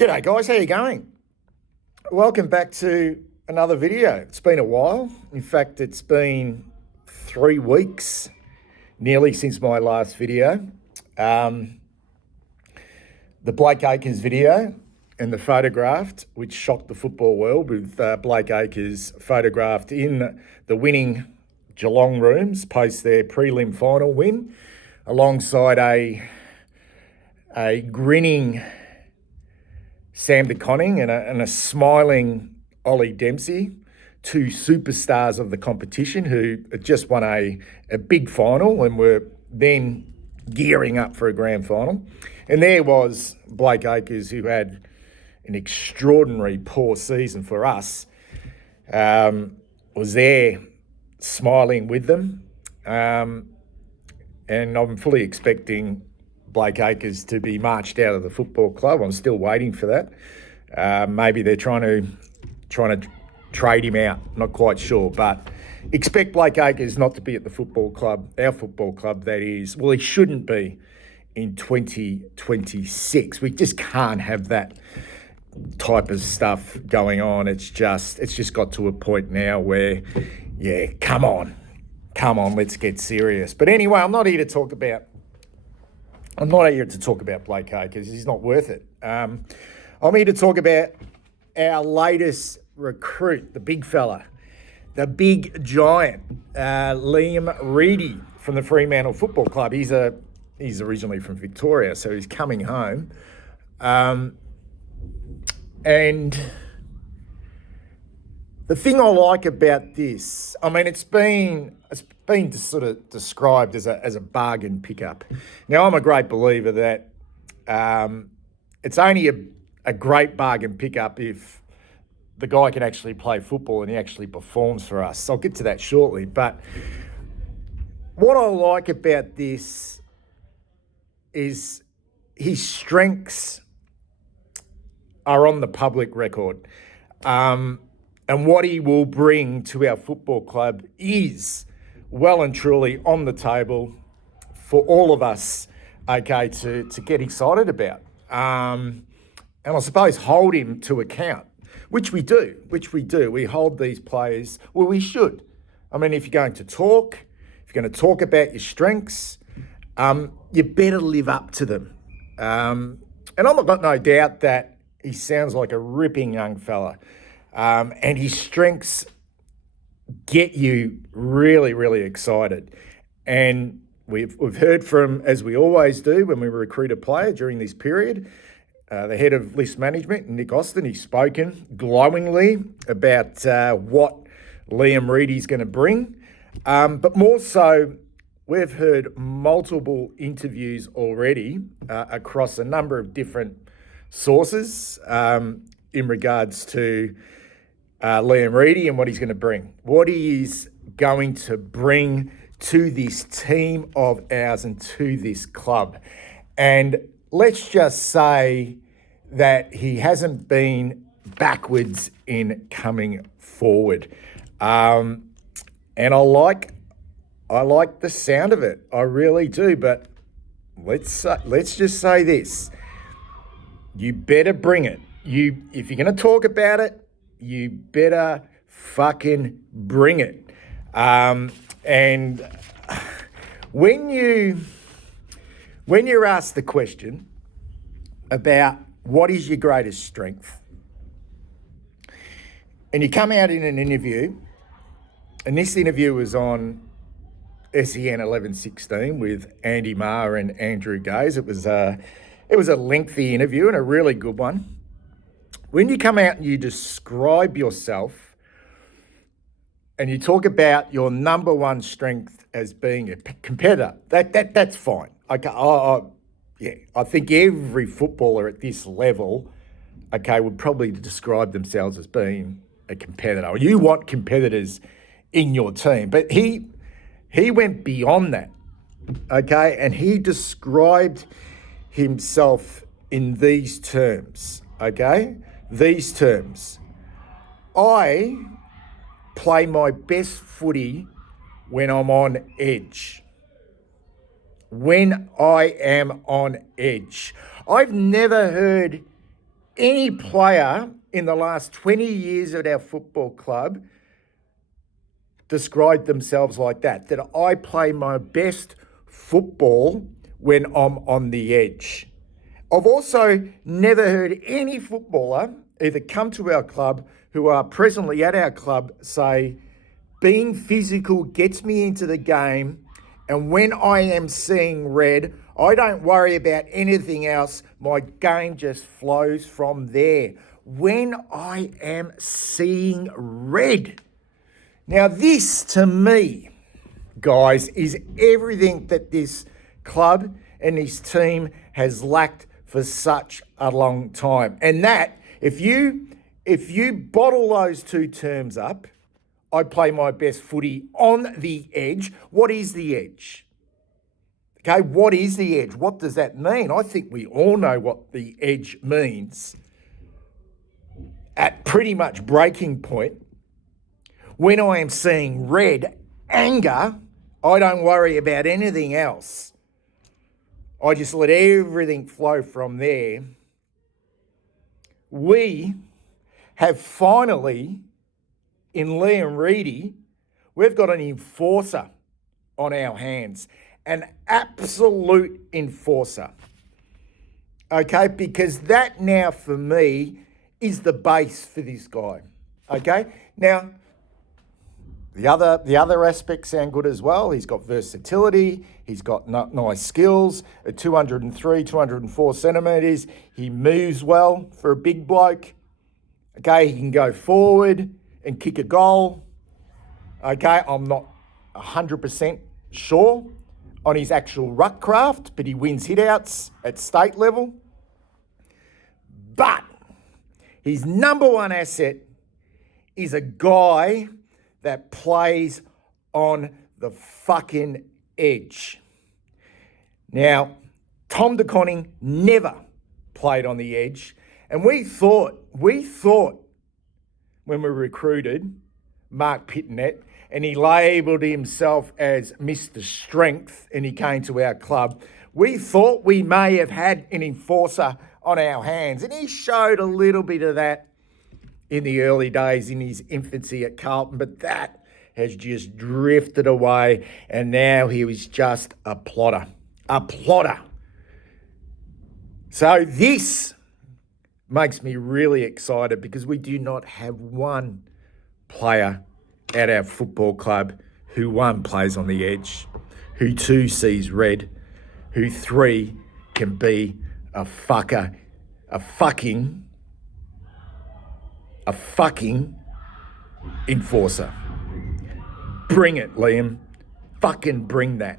G'day guys, how you going? Welcome back to another video. It's been a while. In fact, it's been 3 weeks nearly since my last video. The Blake Acres video and the photographed, which shocked the football world with Blake Acres photographed in the winning Geelong rooms post their prelim final win alongside a grinning Sam de Koning and a smiling Ollie Dempsey, two superstars of the competition who had just won a big final and were then gearing up for a grand final. And there was Blake Acres, who had an extraordinary poor season for us, was there smiling with them. And I'm fully expecting Blake Acres to be marched out of the football club. I'm still waiting for that. Maybe they're trying to trade him out. Not quite sure, but expect Blake Acres not to be at the football club, our football club. That is, well, he shouldn't be in 2026. We just can't have that type of stuff going on. It's just got to a point now where, yeah, come on, let's get serious. But anyway, I'm not here to talk about Blake Acres. He's not worth it. I'm here to talk about our latest recruit, the big fella, the big giant, Liam Reidy from the Fremantle Football Club. He's originally from Victoria, so he's coming home. And the thing I like about this, I mean, it's been sort of described as a bargain pickup. Now, I'm a great believer that it's only a great bargain pickup if the guy can actually play football and he actually performs for us. I'll get to that shortly. But what I like about this is his strengths are on the public record. And what he will bring to our football club is well and truly on the table for all of us, okay, to get excited about. And I suppose hold him to account, which we do. We hold these players, well, we should. I mean, if you're going to talk about your strengths, you better live up to them. And I've got no doubt that he sounds like a ripping young fella. And his strengths get you really, really excited. And we've heard from, as we always do when we recruit a player during this period, the head of list management, Nick Austin. He's spoken glowingly about what Liam Reidy's going to bring. But more so, we've heard multiple interviews already across a number of different sources in regards to Liam Reidy and what he's going to bring. What he is going to bring to this team of ours and to this club. And let's just say that he hasn't been backwards in coming forward. And I like the sound of it. I really do. But let's just say this. You better bring it. If you're going to talk about it, you better fucking bring it. And when you're asked the question about what is your greatest strength, and you come out in an interview, and this interview was on SEN 1116 with Andy Maher and Andrew Gaze. It was a lengthy interview and a really good one. When you come out and you describe yourself and you talk about your number one strength as being a competitor, that's fine. Okay, I think every footballer at this level, okay, would probably describe themselves as being a competitor. You want competitors in your team, but he went beyond that, okay, and he described himself in these terms, okay? These terms. I play my best footy when I'm on edge. When I am on edge. I've never heard any player in the last 20 years at our football club described themselves like that I play my best football when I'm on the edge. I've also never heard any footballer either come to our club who are presently at our club say, being physical gets me into the game, and when I am seeing red, I don't worry about anything else. My game just flows from there. When I am seeing red. Now this, to me, guys, is everything that this club and this team has lacked for such a long time. And that, if you bottle those two terms up, I play my best footy on the edge. What is the edge? Okay, what is the edge? What does that mean? I think we all know what the edge means. At pretty much breaking point, when I am seeing red, anger, I don't worry about anything else. I just let everything flow from there. We have finally, in Liam Reidy, we've got an enforcer on our hands, an absolute enforcer. Okay, because that now for me is the base for this guy. Okay, now the other aspects sound good as well. He's got versatility. He's got nice skills. At 203, 204 centimetres, he moves well for a big bloke. Okay, he can go forward and kick a goal. Okay, I'm not 100% sure on his actual ruck craft, but he wins hitouts at state level. But his number one asset is a guy that plays on the fucking edge. Now, Tom de Koning never played on the edge, and we thought when we recruited Mark Pitnet, and he labelled himself as Mr. Strength, and he came to our club, we thought we may have had an enforcer on our hands, and he showed a little bit of that in the early days in his infancy at Carlton, but that has just drifted away, and now he was just a plotter. So this makes me really excited because we do not have one player at our football club who, one, plays on the edge, who, two, sees red, who, three, can be a fucking enforcer. Bring it, Liam. Fucking bring that.